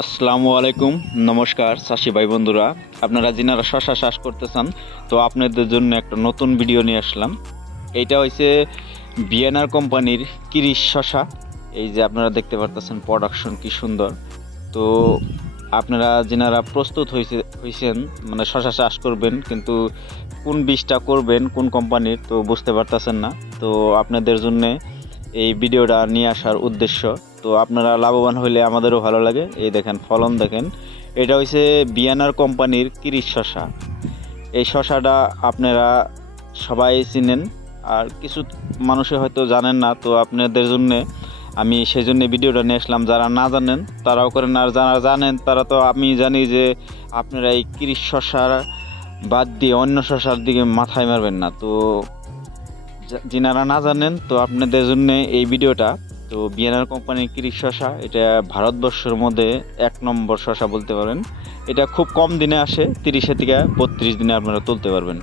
আসসালামু আলাইকুম। নমস্কার চাষি ভাই বন্ধুরা। আপনারা যিনারা শশা চাষ করতে চান তো আপনাদের জন্য একটা নতুন ভিডিও নিয়ে আসলাম। এইটা হয়েছে বিএনআর কোম্পানির কিরিশ শশা। এই যে আপনারা দেখতে পারতেছেন প্রোডাকশন কি সুন্দর। তো আপনারা যিনারা প্রস্তুত হয়েছে হয়েছেন মানে শশা চাষ করবেন, কিন্তু কোন বীজটা করবেন, কোন কোম্পানির, তো বুঝতে পারতেছেন না। তো আপনাদের জন্য এই ভিডিওটা নিয়ে আসার উদ্দেশ্য। তো আপনারা লাভবান হইলে আমাদেরও ভালো লাগে। এই দেখেন, ফলন দেখেন। এটা হচ্ছে বিয়ানার কোম্পানির কিরিশ শশা এই শশাটা আপনারা সবাই চিনেন, আর কিছু মানুষে হয়তো জানেন না, তো আপনাদের জন্যে আমি সেই জন্য ভিডিওটা নিয়ে আসলাম। যারা না জানেন, তারাও করেন, আর যারা জানেন, তারা তো আমি জানি যে আপনারা এই কিরিশ শশার বাদ দিয়ে অন্য শশার দিকে মাথায় মারবেন না। তো যিনারা না জানেন, তো আপনাদের জন্য এই ভিডিওটা। তো বিএনআর কোম্পানির কৃষি শশা, এটা ভারতবর্ষের মধ্যে এক নম্বর শশা বলতে পারেন। এটা খুব কম দিনে আসে, তিরিশে থেকে বত্রিশ দিনে আপনারা তুলতে পারবেন।